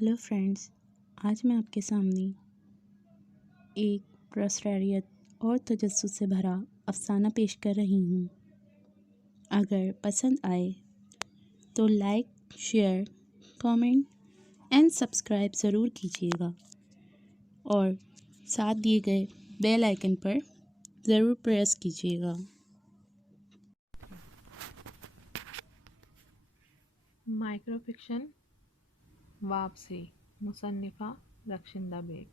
Hello friends, आज मैं आपके सामने एक रसरारियत और तजस्सुस से भरा अफ़साना पेश कर रही हूँ। अगर पसंद आए तो like, share, comment and subscribe ज़रूर कीजिएगा और साथ दिए गए बेल आइकन पर ज़रूर प्रेस कीजिएगा। माइक्रोफिक्शन वापसी मुसन्निफ़ा रक्षिंदा बेग।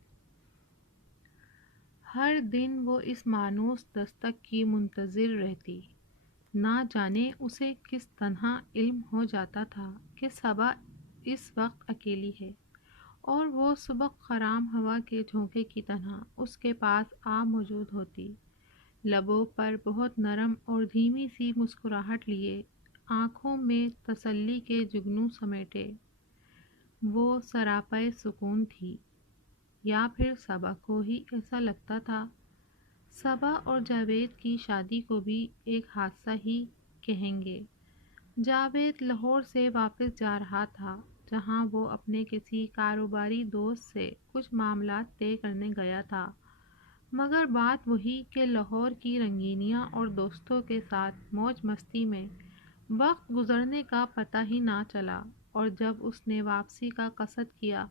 हर दिन वो इस मानूस दस्तक की मुंतज़िर रहती। ना जाने उसे किस तरह इल्म हो जाता था कि सबा इस वक्त अकेली है और वो सुबह खराम हवा के झोंके की तरह उसके पास आ मौजूद होती। लबों पर बहुत नरम और धीमी सी मुस्कुराहट लिए, आँखों में तसल्ली के जुगनू समेटे, वो सरापे सुकून थी। या फिर सबा को ही ऐसा लगता था। सबा और जावेद की शादी को भी एक हादसा ही कहेंगे। जावेद लाहौर से वापस जा रहा था, जहां वो अपने किसी कारोबारी दोस्त से कुछ मामलात तय करने गया था। मगर बात वही कि लाहौर की रंगीनियां और दोस्तों के साथ मौज मस्ती में वक्त गुजरने का पता ही ना चला, और जब उसने वापसी का कसद किया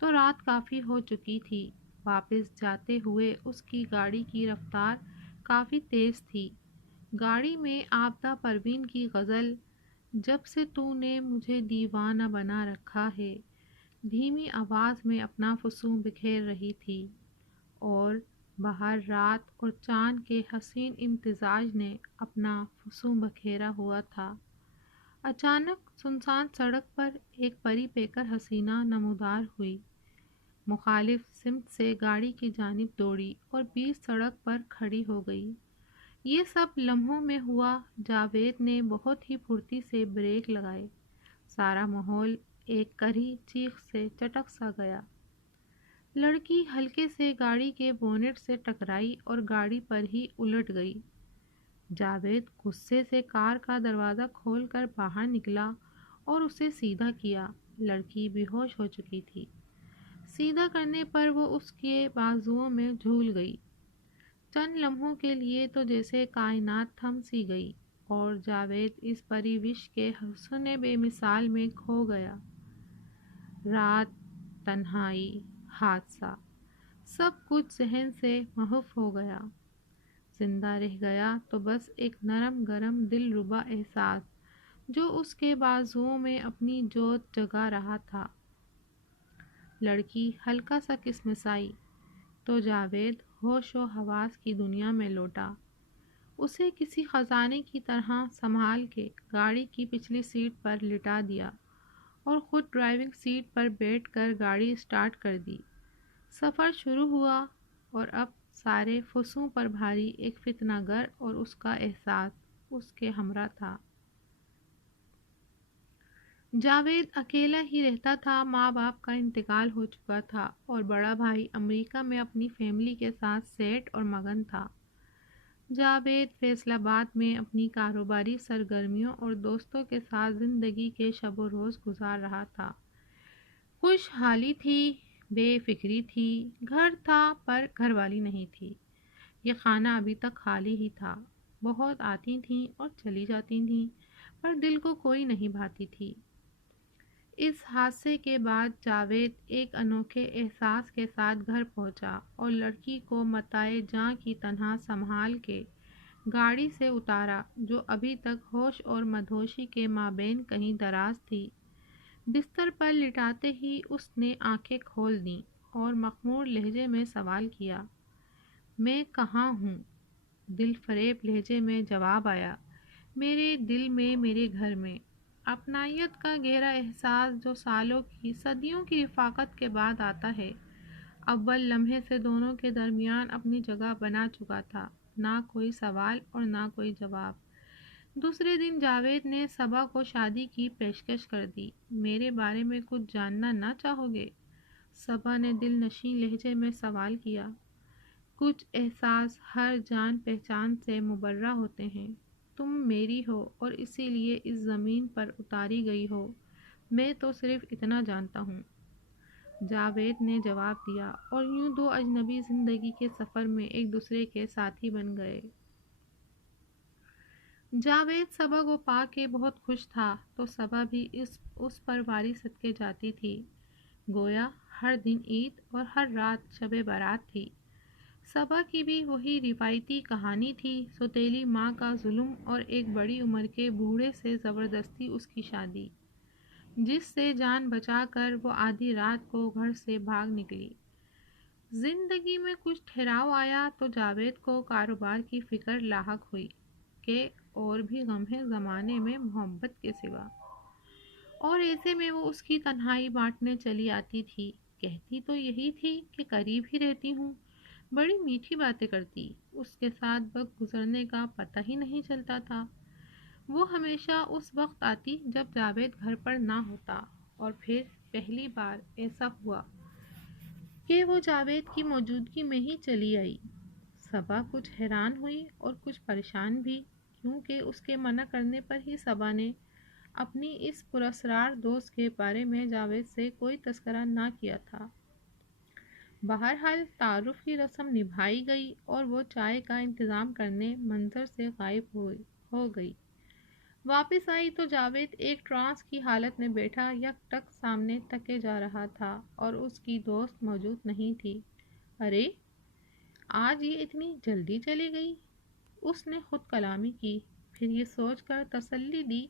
तो रात काफ़ी हो चुकी थी। वापस जाते हुए उसकी गाड़ी की रफ्तार काफ़ी तेज़ थी। गाड़ी में आपदा परवीन की गज़ल, जब से तूने मुझे दीवाना बना रखा है, धीमी आवाज़ में अपना फुसूं बिखेर रही थी। और बाहर रात और चाँद के हसीन इम्तिजाज ने अपना फुसूं बखेरा हुआ था। अचानक सुनसान सड़क पर एक परी पेकर हसीना नमूदार हुई, मुखालिफ सिमत से गाड़ी की जानिब दौड़ी और बीच सड़क पर खड़ी हो गई। ये सब लम्हों में हुआ। जावेद ने बहुत ही फुर्ती से ब्रेक लगाए। सारा माहौल एक करी चीख से चटक सा गया। लड़की हल्के से गाड़ी के बोनेट से टकराई और गाड़ी पर ही उलट गई। जावेद गुस्से से कार का दरवाज़ा खोलकर बाहर निकला और उसे सीधा किया। लड़की बेहोश हो चुकी थी। सीधा करने पर वो उसके बाजुओं में झूल गई। चंद लम्हों के लिए तो जैसे कायनात थम सी गई और जावेद इस परिविश के हुस्न बेमिसाल में खो गया। रात, तन्हाई, हादसा, सब कुछ जहन से महफ हो गया। जिंदा रह गया तो बस एक नरम गरम दिलरुबा एहसास, जो उसके बाजुओं में अपनी जोत जगा रहा था। लड़की हल्का सा किसमिसाई तो जावेद होश व हवास की दुनिया में लौटा। उसे किसी खजाने की तरह संभाल के गाड़ी की पिछली सीट पर लिटा दिया और खुद ड्राइविंग सीट पर बैठकर गाड़ी स्टार्ट कर दी। सफ़र शुरू हुआ और अब सारे फुसों पर भारी एक फितनागर और उसका एहसास उसके हमरा था। जावेद अकेला ही रहता था। माँ बाप का इंतकाल हो चुका था और बड़ा भाई अमेरिका में अपनी फैमिली के साथ सेट और मगन था। जावेद फैसलाबाद में अपनी कारोबारी सरगर्मियों और दोस्तों के साथ ज़िंदगी के शब रोज़ गुजार रहा था। खुशहाली थी, बेफिक्री थी। घर था पर घरवाली नहीं थी। ये खाना अभी तक खाली ही था। बहुत आती थीं और चली जाती थीं, पर दिल को कोई नहीं भाती थी। इस हादसे के बाद जावेद एक अनोखे एहसास के साथ घर पहुंचा और लड़की को मताए जां की तरह संभाल के गाड़ी से उतारा, जो अभी तक होश और मदहोशी के माबैन कहीं दराज थी। बिस्तर पर लिटाते ही उसने आंखें खोल दी और मखमूर लहजे में सवाल किया, मैं कहाँ हूँ? दिल फरेब लहजे में जवाब आया, मेरे दिल में, मेरे घर में। अपनायत का गहरा एहसास जो सालों की, सदियों की रिफाकत के बाद आता है, अव्वल लम्हे से दोनों के दरमियान अपनी जगह बना चुका था। ना कोई सवाल और ना कोई जवाब। दूसरे दिन जावेद ने सबा को शादी की पेशकश कर दी। मेरे बारे में कुछ जानना ना चाहोगे? सबा ने दिल नशीं लहजे में सवाल किया। कुछ एहसास हर जान पहचान से मुबर्रा होते हैं। तुम मेरी हो और इसीलिए इस ज़मीन पर उतारी गई हो। मैं तो सिर्फ इतना जानता हूँ। جاوید نے جواب دیا، اور یوں دو اجنبی زندگی کے سفر میں ایک دوسرے کے ساتھی بن گئے۔ جاوید صبا کو پا کے بہت خوش تھا، تو صبا بھی اس پر واری صدقے جاتی تھی، گویا ہر دن عید اور ہر رات شب برات تھی۔ صبا کی بھی وہی روایتی کہانی تھی، سوتیلی ماں کا ظلم اور ایک بڑی عمر کے بوڑھے سے زبردستی اس کی شادی، جس سے جان بچا کر وہ آدھی رات کو گھر سے بھاگ نکلی۔ زندگی میں کچھ ٹھہراؤ آیا تو جاوید کو کاروبار کی فکر لاحق ہوئی کہ اور بھی غم ہے زمانے میں محبت کے سوا، اور ایسے میں وہ اس کی تنہائی بانٹنے چلی آتی تھی۔ کہتی تو یہی تھی کہ قریب ہی رہتی ہوں، بڑی میٹھی باتیں کرتی، اس کے ساتھ وقت گزرنے کا پتہ ہی نہیں چلتا تھا۔ وہ ہمیشہ اس وقت آتی جب جاوید گھر پر نہ ہوتا، اور پھر پہلی بار ایسا ہوا کہ وہ جاوید کی موجودگی میں ہی چلی آئی۔ صبا کچھ حیران ہوئی اور کچھ پریشان بھی، کیونکہ اس کے منع کرنے پر ہی صبا نے اپنی اس پراسرار دوست کے بارے میں جاوید سے کوئی تذکرہ نہ کیا تھا۔ بہرحال تعارف کی رسم نبھائی گئی اور وہ چائے کا انتظام کرنے منظر سے غائب ہو گئی۔ واپس آئی تو جاوید ایک ٹرانس کی حالت میں بیٹھا یک ٹک سامنے تکے جا رہا تھا، اور اس کی دوست موجود نہیں تھی۔ ارے آج یہ اتنی جلدی چلی گئی، اس نے خود کلامی کی، پھر یہ سوچ کر تسلی دی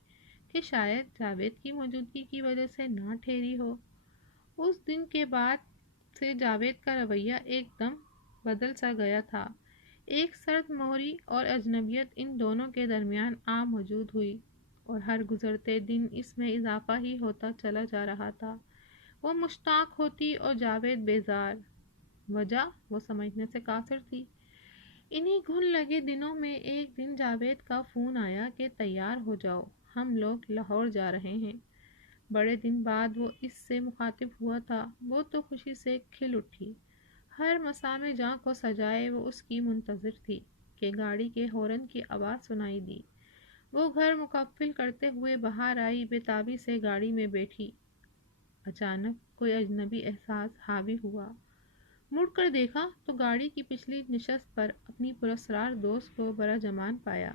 کہ شاید جاوید کی موجودگی کی وجہ سے نہ ٹھہری ہو۔ اس دن کے بعد سے جاوید کا رویہ ایک دم بدل سا گیا تھا۔ ایک سرد مہری اور اجنبیت ان دونوں کے درمیان موجود ہوئی، اور ہر گزرتے دن اس میں اضافہ ہی ہوتا چلا جا رہا تھا۔ وہ مشتاق ہوتی اور جاوید بیزار۔ وجہ وہ سمجھنے سے قاصر تھی۔ انہی گھن لگے دنوں میں ایک دن جاوید کا فون آیا کہ تیار ہو جاؤ، ہم لوگ لاہور جا رہے ہیں۔ بڑے دن بعد وہ اس سے مخاطب ہوا تھا۔ وہ تو خوشی سے کھل اٹھی، ہر مسام جاں کو سجائے وہ اس کی منتظر تھی کہ گاڑی کے ہارن کی آواز سنائی دی۔ وہ گھر مقفل کرتے ہوئے باہر آئی، بےتابی سے گاڑی میں بیٹھی۔ اچانک کوئی اجنبی احساس حاوی ہوا۔ مڑ کر دیکھا تو گاڑی کی پچھلی نشست پر اپنی پراسرار دوست کو براجمان پایا۔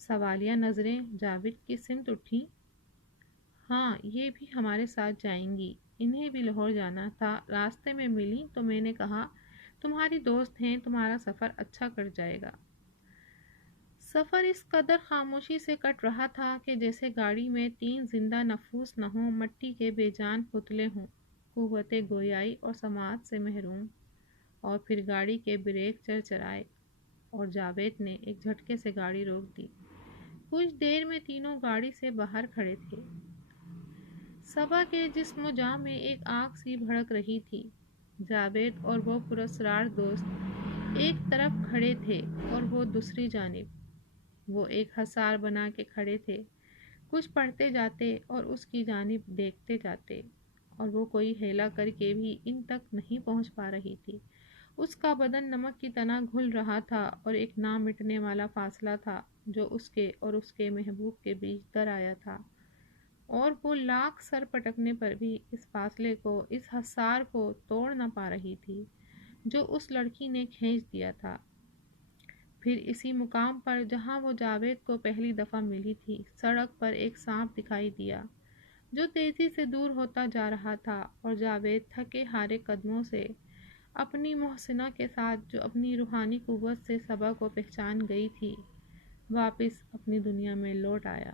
سوالیہ نظریں جاوید کی سمت اٹھیں۔ ہاں یہ بھی ہمارے ساتھ جائیں گی، انہیں بھی لاہور جانا تھا، راستے میں ملی تو میں نے کہا تمہاری دوست ہیں، تمہارا سفر اچھا کٹ جائے گا۔ سفر اس قدر خاموشی سے کٹ رہا تھا کہ جیسے گاڑی میں 3 زندہ نفوس نہ ہوں، مٹی کے بے جان پتلے ہوں، قوت گویائی اور سماعت سے محروم۔ اور پھر گاڑی کے بریک چرچرائے اور جاوید نے ایک جھٹکے سے گاڑی روک دی۔ کچھ دیر میں تینوں گاڑی سے باہر کھڑے تھے۔ صبا کے جسم و جاں میں ایک آگ سی بھڑک رہی تھی۔ جاوید اور وہ پراسرار دوست ایک طرف کھڑے تھے اور وہ دوسری جانب۔ وہ ایک حصار بنا کے کھڑے تھے، کچھ پڑھتے جاتے اور اس کی جانب دیکھتے جاتے، اور وہ کوئی ہیلا کر کے بھی ان تک نہیں پہنچ پا رہی تھی۔ اس کا بدن نمک کی طرح گھل رہا تھا، اور ایک نہ مٹنے والا فاصلہ تھا جو اس کے اور اس کے محبوب کے بیچ در آیا تھا، اور وہ لاکھ سر پٹکنے پر بھی اس فاصلے کو، اس حصار کو توڑ نہ پا رہی تھی جو اس لڑکی نے کھینچ دیا تھا۔ پھر اسی مقام پر جہاں وہ جاوید کو پہلی دفعہ ملی تھی، سڑک پر ایک سانپ دکھائی دیا جو تیزی سے دور ہوتا جا رہا تھا، اور جاوید تھکے ہارے قدموں سے اپنی محسنہ کے ساتھ، جو اپنی روحانی قوت سے صبا کو پہچان گئی تھی، واپس اپنی دنیا میں لوٹ آیا۔